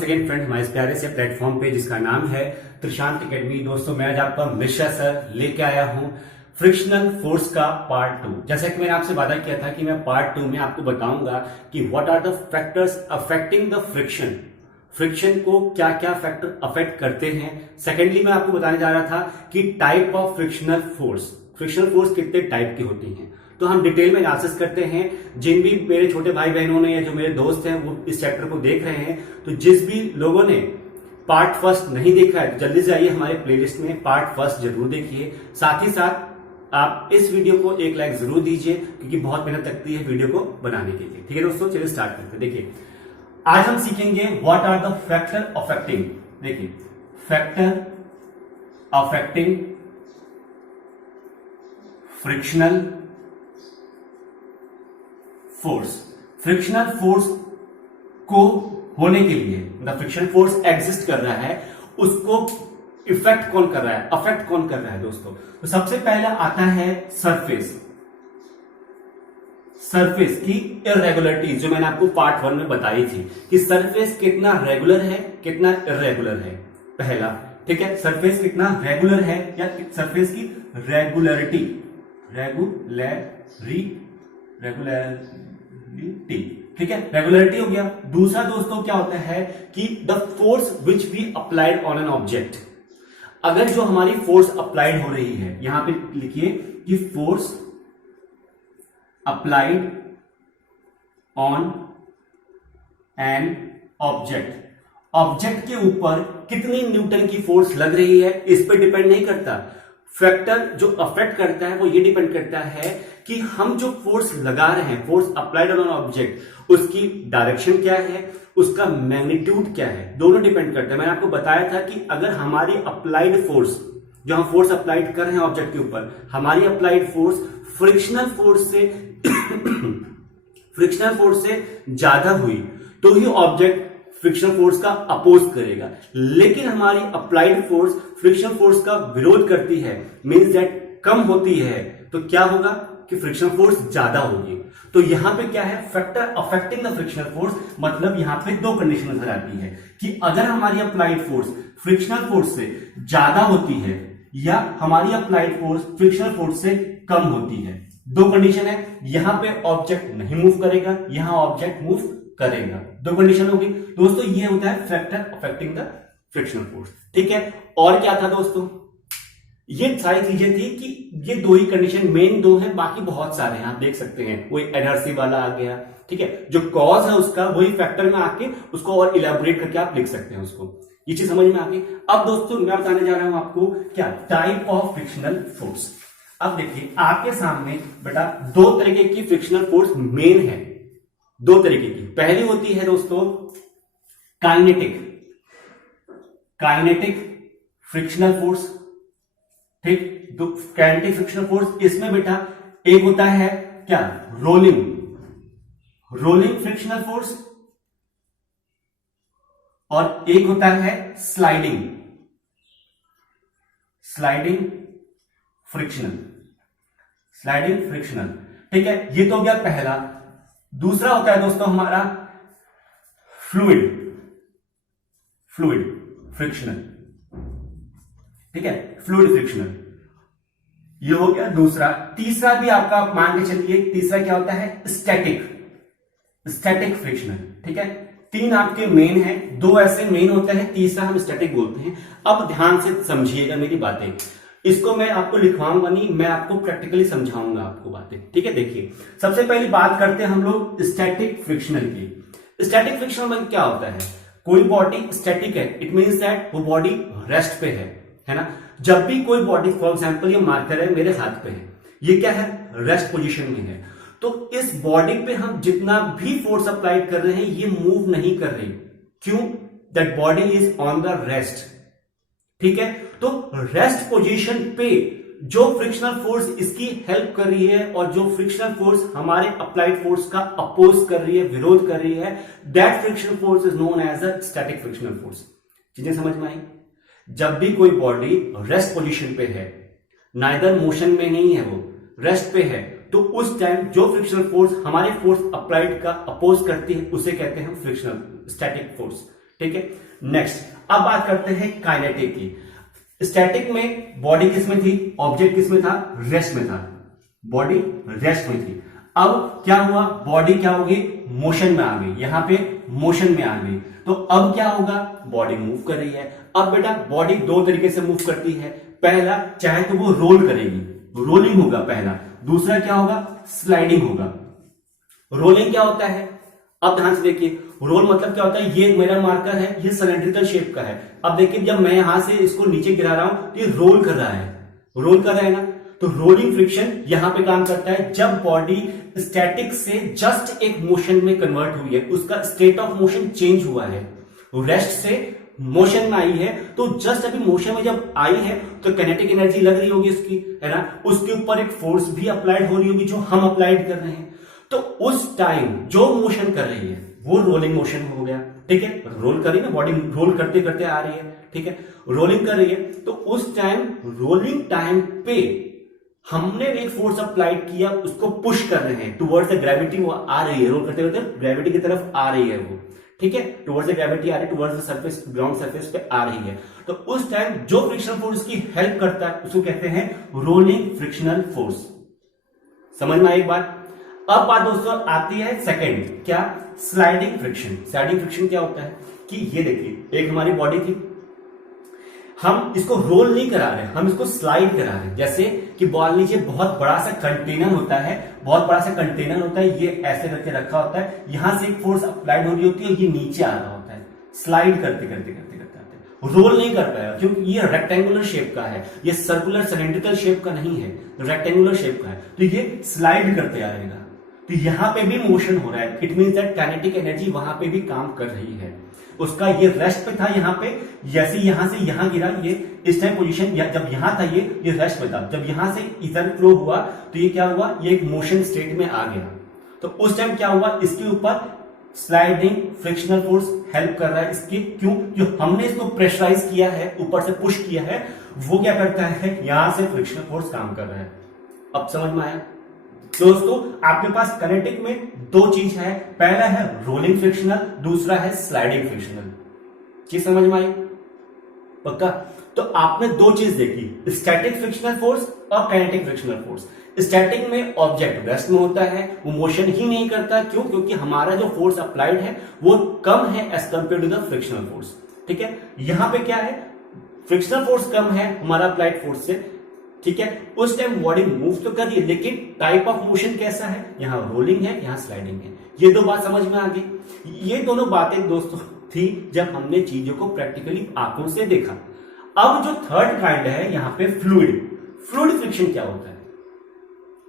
Once again friend हमारे इस प्यारे से प्लेटफॉर्म पे जिसका नाम है त्रिशांत एकेडमी। दोस्तों मैं आज आपका मिश्रा सर लेके आया हूं फ्रिक्शनल फोर्स का पार्ट 2। जैसा कि मैंने आपसे वादा किया था कि मैं पार्ट 2 में आपको बताऊंगा कि what are the factors affecting the friction को क्या क्या फैक्टर अफेक्ट करते हैं। सेकेंडली मैं आपको बताने जा रहा था कि टाइप ऑफ फ्रिक्शनल फोर्स कितने टाइप की होती हैं। तो हम डिटेल में एनालिसिस करते हैं। जिन भी मेरे छोटे भाई बहनों ने या जो मेरे दोस्त हैं वो इस चैप्टर को देख रहे हैं, तो जिस भी लोगों ने पार्ट फर्स्ट नहीं देखा है तो जल्दी से आइए हमारे प्लेलिस्ट में पार्ट फर्स्ट जरूर देखिए। साथ ही साथ आप इस वीडियो को एक लाइक जरूर दीजिए क्योंकि बहुत मेहनत लगती है वीडियो को बनाने के लिए। ठीक है दोस्तों, चलिए स्टार्ट करते हैं। देखिए आज हम सीखेंगे what are the factor affecting, देखिए factor affecting frictional frictional force को होने के लिए मतलब फ्रिक्शनल फोर्स एग्जिस्ट कर रहा है, उसको इफेक्ट कौन कर रहा है, अफेक्ट कौन कर रहा है दोस्तों। तो सबसे पहला आता है सरफेस की इरेगुलरिटी, जो मैंने आपको पार्ट 1 में बताई थी कि सरफेस कितना रेगुलर है कितना इरेगुलर है। पहला, ठीक है, सरफेस कितना रेगुलर है या सरफेस की रेगुलरिटी, ठीक है, रेगुलरिटी हो गया। दूसरा दोस्तों क्या होता है कि the force which we applied on an object, अगर जो हमारी फोर्स अप्लाइड हो रही है, यहां पे लिखिए कि force applied on an object के ऊपर कितनी न्यूटन की फोर्स लग रही है इस पर डिपेंड नहीं करता। फैक्टर जो अफेक्ट करता है वो ये डिपेंड करता है कि हम जो फोर्स लगा रहे हैं, फोर्स अप्लाइड ऑन ऑब्जेक्ट, उसकी डायरेक्शन क्या है, उसका मैग्नीट्यूड क्या है, दोनों डिपेंड करते हैं। मैंने आपको बताया था कि अगर हमारी अप्लाइड फोर्स, जो हम फोर्स अप्लाइड कर रहे हैं ऑब्जेक्ट के ऊपर, हमारी अप्लाइड फोर्स फ्रिक्शनल फोर्स से ज्यादा हुई तो ही ऑब्जेक्ट फ्रिक्शनल फोर्स का अपोज करेगा। लेकिन हमारी अप्लाइड फोर्स फ्रिक्शनल फोर्स का विरोध करती है, मींस दैट कम होती है, तो क्या होगा कि फ्रिक्शनल फोर्स ज्यादा होगी। तो यहां पे क्या है, factor affecting the frictional force, मतलब यहां पे दो कंडीशन नजर आती है कि अगर हमारी अप्लाइड फोर्स फ्रिक्शनल फोर्स से ज्यादा होती है या हमारी अप्लाइड फोर्स फ्रिक्शनल फोर्स से कम होती है। दो कंडीशन है, यहां पे ऑब्जेक्ट नहीं मूव करेगा, यहां ऑब्जेक्ट मूव करेगा। दो कंडीशन होगी दोस्तों, ये होता है factor affecting the frictional force. ठीक है, और क्या था दोस्तों, ये सारी चीजें थी कि ये दो ही कंडीशन मेन दो हैं, बाकी बहुत सारे हैं, आप देख सकते हैं। कोई एनर्जी वाला आ गया, ठीक है, जो कॉज है उसका वही फैक्टर में आके उसको और इलेबोरेट करके आप लिख सकते हैं उसको। ये चीज समझ में आ गई। अब दोस्तों मैं बताने जा रहा हूं आपको क्या टाइप ऑफ फ्रिक्शनल फोर्स। अब देखिए आपके सामने बेटा दो तरीके की फ्रिक्शनल फोर्स मेन है, दो तरीके की। पहली होती है दोस्तों काइनेटिक फ्रिक्शनल फोर्स, ठीक, तो काइनेटिक फ्रिक्शनल फोर्स, इसमें बेटा एक होता है क्या, रोलिंग फ्रिक्शनल फोर्स, और एक होता है स्लाइडिंग फ्रिक्शनल, ठीक है, ये तो हो गया पहला। दूसरा होता है दोस्तों हमारा फ्लूइड फ्रिक्शनल, ठीक है, फ्लूइड फ्रिक्शनल, ये हो गया दूसरा। तीसरा भी आपका मान के चलिए, तीसरा क्या होता है, स्टैटिक फ्रिक्शनल, ठीक है। तीन आपके मेन है, दो ऐसे मेन होते हैं, तीसरा हम स्टैटिक बोलते हैं। अब ध्यान से समझिएगा मेरी बातें, इसको मैं आपको लिखवाऊंगा नहीं, मैं आपको प्रैक्टिकली समझाऊंगा आपको बातें, ठीक है। देखिए सबसे पहली बात करते हैं हम लोग स्टैटिक फ्रिक्शनल की। स्टैटिक फ्रिक्शनल में क्या होता है, कोई बॉडी स्टैटिक है, इट मींस दैट वो बॉडी रेस्ट पे है ना। जब भी कोई बॉडी, फॉर एग्जांपल ये मार्कर है मेरे हाथ पे है, ये क्या है, रेस्ट पोजीशन में है, तो इस बॉडी पे हम जितना भी फोर्स अप्लाई कर रहे हैं ये मूव नहीं कर रही। क्यों, that body is on the rest, ठीक है। तो रेस्ट पोजीशन पे जो फ्रिक्शनल फोर्स इसकी हेल्प कर रही है और जो फ्रिक्शनल फोर्स हमारे अप्लाइड फोर्स का अपोज कर रही है, विरोध कर रही है, that frictional force is known as a static frictional force. चीजें समझ में आई। जब भी कोई बॉडी रेस्ट पोजीशन पे है, नाइदर मोशन में नहीं है, वो रेस्ट पे है, तो उस टाइम जो फ्रिक्शनल फोर्स हमारे फोर्स अप्लाइड का अपोज करती है उसे कहते हैं फ्रिक्शनल स्टैटिक फोर्स, ठीक है। नेक्स्ट अब बात करते हैं काइनेटिक की। स्टैटिक में बॉडी किस में थी, ऑब्जेक्ट किस में था, रेस्ट में था, बॉडी रेस्ट में थी। अब क्या हुआ, बॉडी क्या होगी, मोशन में आ गई, यहां पे मोशन में आ गई। तो अब क्या होगा, बॉडी मूव कर रही है। अब बेटा बॉडी दो तरीके से मूव करती है, पहला चाहे तो वो रोल करेगी, रोलिंग होगा पहला, दूसरा क्या होगा, स्लाइडिंग होगा। रोलिंग क्या होता है, अब ध्यान से देखिए, रोल मतलब क्या होता है, ये मेरा मार्कर है, ये सिलेंड्रिकल शेप का है। अब देखिए जब मैं यहां से इसको नीचे गिरा रहा हूं तो ये रोल कर रहा है, रोल कर रहा है ना। तो रोलिंग फ्रिक्शन यहां पे काम करता है जब बॉडी स्टैटिक से जस्ट एक मोशन में कन्वर्ट हुई है, उसका स्टेट ऑफ मोशन चेंज हुआ है, रेस्ट से मोशन में आई है। तो जस्ट अभी मोशन में जब आई है तो काइनेटिक एनर्जी लग रही होगी उसकी, है ना, उसके ऊपर एक फोर्स भी अप्लाइड हो रही होगी जो हम अप्लाइड कर रहे हैं। तो उस टाइम जो मोशन कर रही है वो रोलिंग मोशन हो गया, ठीक है। रोल कर रही है ना, बॉडी रोल करते करते आ रही है, ठीक है, रोलिंग कर रही है। तो उस टाइम रोलिंग टाइम पे हमने एक फोर्स अप्लाइड किया, उसको पुश कर रहे हैं टुवर्ड्स द ग्रेविटी, वो आ रही है, रोल करते करते ग्रेविटी की तरफ आ रही है वो, ठीक है, टुवर्ड्स द ग्रेविटी आ रही है, towards the surface, ground surface पे आ रही है। तो उस टाइम जो फ्रिक्शनल फोर्स की हेल्प करता है उसको कहते हैं रोलिंग फ्रिक्शनल फोर्स। समझ में आई एक बात। अब बात दोस्तों आती है सेकंड, क्या, स्लाइडिंग फ्रिक्शन। स्लाइडिंग फ्रिक्शन क्या होता है कि ये देखिए एक हमारी बॉडी थी, हम इसको रोल नहीं करा रहे, हम इसको स्लाइड करा रहे हैं। जैसे कि बॉल नीचे बहुत बड़ा सा कंटेनर होता है, बहुत बड़ा सा कंटेनर होता है, ये ऐसे करके रखा होता है, यहां से एक फोर्स अप्लाइड हो रही होती है, ये नीचे आ रहा होता है, स्लाइड करते करते करते करते आते, रोल नहीं कर पाएगा क्योंकि ये रेक्टेंगुलर शेप का है, ये सर्कुलर सिलेंड्रिकल शेप का नहीं है, रेक्टेंगुलर शेप का है, तो ये स्लाइड करते आ रहेगा। तो यहां पे भी मोशन हो रहा है, it means that kinetic energy वहां पे भी काम कर रही है। उसका ये रेस्ट पे था यहां पे, जैसे यहां से यहां गिरा, ये इस टाइम पोजीशन, जब यहां था ये रेस्ट पे था, जब यहां से इधर फ्लो हुआ तो ये क्या हुआ, ये एक मोशन स्टेट में आ गया। तो उस टाइम क्या हुआ, इसके ऊपर स्लाइडिंग फ्रिक्शनल फोर्स हेल्प कर रहा है इसकी, क्यों, जो हमने इसको प्रेशराइज किया है, ऊपर से पुश किया है, वो क्या करता है, यहां से फ्रिक्शनल फोर्स काम कर रहा है। अब समझ में आया दोस्तों, आपके पास काइनेटिक में दो चीज है, पहला है रोलिंग फ्रिक्शनल, दूसरा है स्लाइडिंग फ्रिक्शनल। चीज समझ में आई पक्का। तो आपने दो चीज देखी, स्टैटिक फ्रिक्शनल फोर्स और काइनेटिक फ्रिक्शनल फोर्स। स्टैटिक में ऑब्जेक्ट रेस्ट में होता है, वो मोशन ही नहीं करता, क्यों, क्योंकि हमारा जो फोर्स अप्लाइड है वो कम है as compared to the frictional force, ठीक है। यहां पे क्या है, फ्रिक्शनल फोर्स कम है हमारा अप्लाइड फोर्स से, ठीक है। उस टाइम बॉडी मूव तो कर रही है, लेकिन टाइप ऑफ मोशन कैसा है, यहां रोलिंग है, यहां स्लाइडिंग है। ये दो बात समझ में आ गई। ये दोनों बातें दोस्तों थी जब हमने चीजों को प्रैक्टिकली आंखों से देखा। अब जो थर्ड काइंड है यहां पे फ्लूइड। फ्लूइड फ्रिक्शन क्या होता है,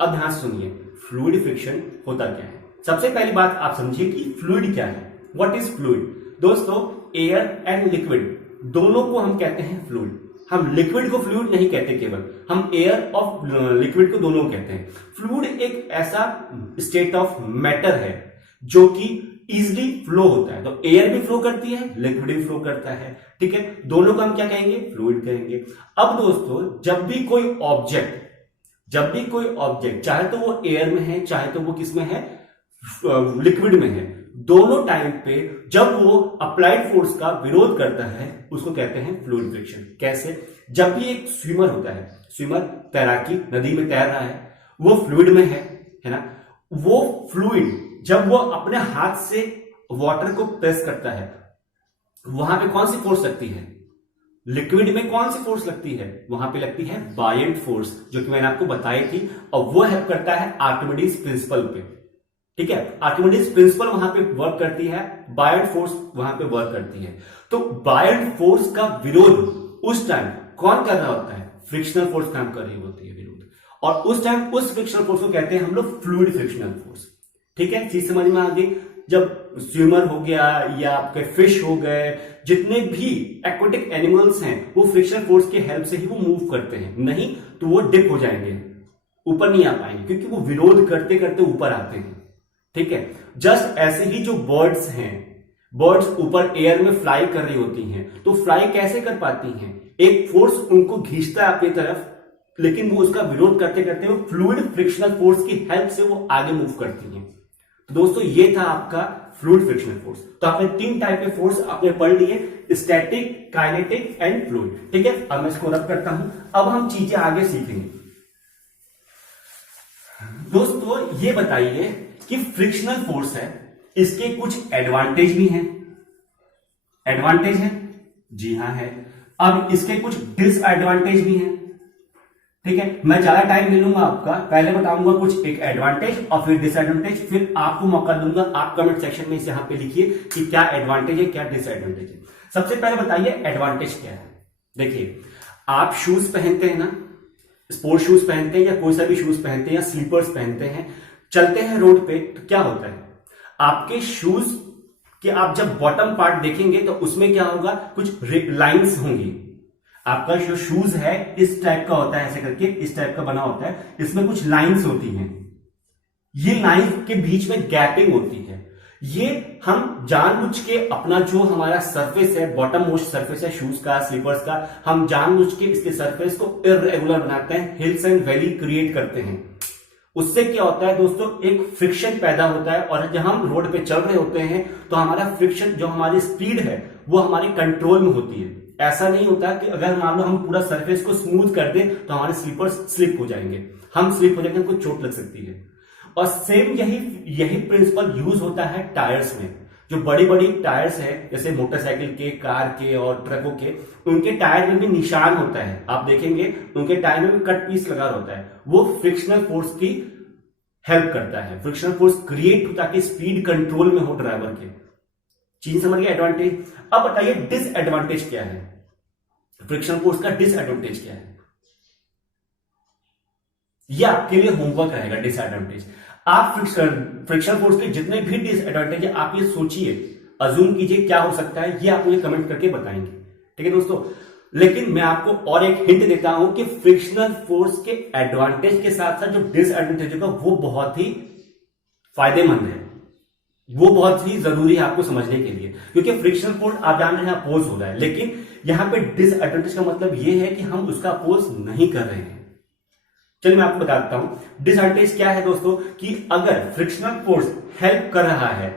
अब ध्यान सुनिए, फ्लूइड फ्रिक्शन होता क्या है। सबसे पहली बात आप समझिए कि फ्लूइड क्या है, व्हाट इज फ्लूइड। दोस्तों एयर एंड लिक्विड दोनों को हम कहते हैं फ्लूइड। हम लिक्विड को फ्लूइड नहीं कहते केवल, हम एयर और लिक्विड को दोनों कहते हैं। फ्लूइड एक ऐसा स्टेट ऑफ मैटर है जो कि इजिली फ्लो होता है। तो एयर भी फ्लो करती है, लिक्विड भी फ्लो करता है, ठीक है, दोनों को हम क्या कहेंगे, फ्लूइड कहेंगे। अब दोस्तों जब भी कोई ऑब्जेक्ट चाहे तो वो एयर में है, चाहे तो वो किस में है, लिक्विड में है, दोनों टाइम पे जब वो अप्लाइड फोर्स का विरोध करता है उसको कहते हैं फ्लूइड फ्रिक्शन। कैसे, जब भी एक स्विमर होता है, स्विमर तैराकी नदी में तैर रहा है, वो फ्लूइड में है ना, वो फ्लूइड जब वो अपने हाथ से वाटर को प्रेस करता है, वहां पे कौन सी फोर्स लगती है, लिक्विड में कौन सी फोर्स लगती है, वहां पे लगती है बायंट फोर्स, जो कि मैंने आपको बताई थी, और वो हेल्प करता है आर्किमिडीज प्रिंसिपल पे, ठीक है। आर्किमिडीज प्रिंसिपल वहां पे वर्क करती है, बायंट फोर्स वहां पे वर्क करती है। तो बायंट फोर्स का विरोध उस टाइम कौन कर रहा होता है, फ्रिक्शनल फोर्स काम कर रही होती है विरोध, और उस टाइम उस फ्रिक्शनल फोर्स को कहते हैं हम लोग फ्लूइड फ्रिक्शनल फोर्स, ठीक है। चीज समझ में आ गई। जब स्विमर हो गया या आपके फिश हो गए, जितने भी एक्वेटिक एनिमल्स हैं, वो फ्रिक्शनल फोर्स के हेल्प से ही वो मूव करते हैं, नहीं तो वो डिप हो जाएंगे, ऊपर नहीं आ पाएंगे, क्योंकि वो विरोध करते करते ऊपर आते हैं, ठीक है। जस्ट ऐसे ही जो बर्ड्स हैं, बर्ड्स ऊपर एयर में फ्लाई कर रही होती हैं, तो फ्लाई कैसे कर पाती हैं, एक फोर्स उनको खींचता है अपनी तरफ, लेकिन वो उसका विरोध करते करते वो फ्लूइड फ्रिक्शनल फोर्स की हेल्प से वो आगे मूव करती हैं। तो दोस्तों ये था आपका फ्लूइड फ्रिक्शनल फोर्स। तो आपने 3 टाइप के फोर्स आपने पढ़ लिए, स्टैटिक, काइनेटिक एंड फ्लूइड। ठीक है, अब मैं इसको रब करता हूं। अब हम चीजें आगे सीखेंगे। दोस्तों ये बताइए कि फ्रिक्शनल फोर्स है, इसके कुछ एडवांटेज भी हैं। एडवांटेज है, जी हाँ है। अब इसके कुछ डिसएडवांटेज भी हैं। ठीक है, मैं ज्यादा टाइम ले लूंगा आपका, पहले बताऊंगा कुछ एक एडवांटेज और फिर डिसएडवांटेज, फिर आपको मौका दूंगा, आप कमेंट सेक्शन में इसे यहां पे लिखिए कि क्या एडवांटेज है क्या डिसएडवांटेज है। सबसे पहले बताइए एडवांटेज क्या है। देखिए, आप शूज पहनते हैं ना, स्पोर्ट्स शूज पहनते हैं या कोई सा भी शूज पहनते हैं या स्लीपर्स पहनते हैं, चलते हैं रोड पे, तो क्या होता है आपके शूज कि आप जब बॉटम पार्ट देखेंगे तो उसमें क्या होगा, कुछ लाइंस होंगी। आपका जो शूज है इस टाइप का होता है, ऐसे करके इस टाइप का बना होता है, इसमें कुछ लाइंस होती हैं। ये लाइंस के बीच में गैपिंग होती है। ये हम जानबूझ के अपना जो हमारा सरफेस है, बॉटम मोस्ट सरफेस है शूज का, स्लीपर्स का, हम जानबूझ के इसके सरफेस को इररेगुलर बनाते हैं, हिल्स एंड वैली क्रिएट करते हैं। उससे क्या होता है दोस्तों, एक फ्रिक्शन पैदा होता है, और जब हम रोड पे चल रहे होते हैं तो हमारा फ्रिक्शन, जो हमारी स्पीड है वो हमारे कंट्रोल में होती है। ऐसा नहीं होता कि अगर मान लो हम पूरा सरफेस को स्मूथ कर दें तो हमारे स्लीपर्स स्लिप हो जाएंगे, हम स्लिप हो जाएंगे, हमको चोट लग सकती है। और सेम यही प्रिंसिपल यूज होता है टायर्स में। जो बड़ी बड़ी टायर्स है, जैसे मोटरसाइकिल के, कार के और ट्रकों के, उनके टायर में भी निशान होता है। आप देखेंगे उनके टायर में भी कट पीस लगा होता है। वो फ्रिक्शनल फोर्स की हेल्प करता है, फ्रिक्शनल फोर्स क्रिएट होता है कि स्पीड कंट्रोल में हो ड्राइवर के। चीज समझ गए एडवांटेज। अब बताइए डिसएडवांटेज क्या है, फ्रिक्शनल फोर्स का डिसएडवांटेज क्या है। यह आपके लिए होमवर्क रहेगा। डिसएडवांटेज, आप फ्रिक्शनल फोर्स के जितने भी डिसएडवांटेज है आप ये सोचिए, अज्यूम कीजिए क्या हो सकता है, ये आप मुझे कमेंट करके बताएंगे। ठीक है दोस्तों, लेकिन मैं आपको और एक हिंट देता हूं कि फ्रिक्शनल फोर्स के एडवांटेज के साथ साथ जो डिसएडवांटेज होगा वो बहुत ही फायदेमंद है, वो बहुत ही जरूरी है आपको समझने के लिए। क्योंकि फ्रिक्शनल फोर्स आप जान रहे हैं अपोज हो रहा है, लेकिन यहां पे डिसएडवांटेज का मतलब ये है कि हम उसका अपोज नहीं कर रहे हैं। चलिए मैं आपको बताता हूं डिसएडवांटेज क्या है दोस्तों, कि अगर फ्रिक्शनल फोर्स हेल्प कर रहा है,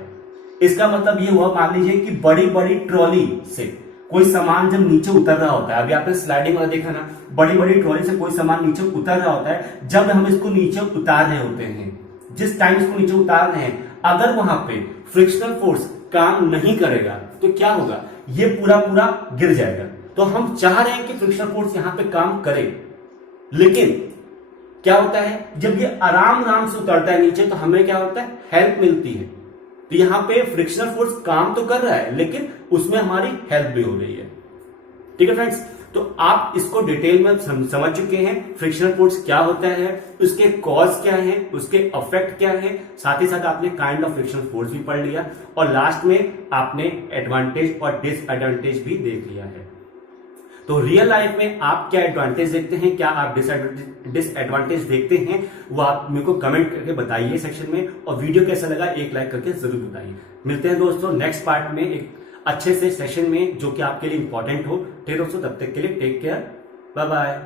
इसका मतलब ये हुआ, मान लीजिए कि बड़ी बड़ी ट्रॉली से कोई सामान जब नीचे उतर रहा होता है, अभी आपने स्लाइडिंग वाला देखा ना, बड़ी बड़ी ट्रॉली से कोई सामान नीचे उतर रहा होता है, जब हम इसको नीचे उतार रहे होते हैं, जिस टाइम इसको नीचे उतार रहे हैं, अगर वहां पे फ्रिक्शनल फोर्स काम नहीं करेगा तो क्या होगा, ये पूरा पूरा गिर जाएगा। तो हम चाह रहे हैं कि फ्रिक्शनल फोर्स यहां पे काम करे, लेकिन क्या होता है जब ये आराम आराम से उतरता है नीचे तो हमें क्या होता है, हेल्प मिलती है। तो यहां पे फ्रिक्शनल फोर्स काम तो कर रहा है लेकिन उसमें हमारी हेल्प भी हो रही है। ठीक है फ्रेंड्स, तो आप इसको डिटेल में समझ चुके हैं, फ्रिक्शनल फोर्स क्या होता है, उसके कॉज क्या है, उसके इफेक्ट क्या है, साथ ही साथ आपने काइंड ऑफ फ्रिक्शनल फोर्स भी पढ़ लिया, और लास्ट में आपने एडवांटेज और डिसएडवांटेज भी देख लिया है। तो रियल लाइफ में आप क्या एडवांटेज देखते हैं, क्या आप डिसएडवांटेज देखते हैं, वो आप मेरे को कमेंट करके बताइए सेक्शन में, और वीडियो कैसा लगा एक लाइक करके जरूर बताइए। मिलते हैं दोस्तों नेक्स्ट पार्ट में एक अच्छे से सेशन में जो कि आपके लिए इंपॉर्टेंट हो। ठीक दोस्तों, तब तक के लिए टेक केयर, बाय बाय।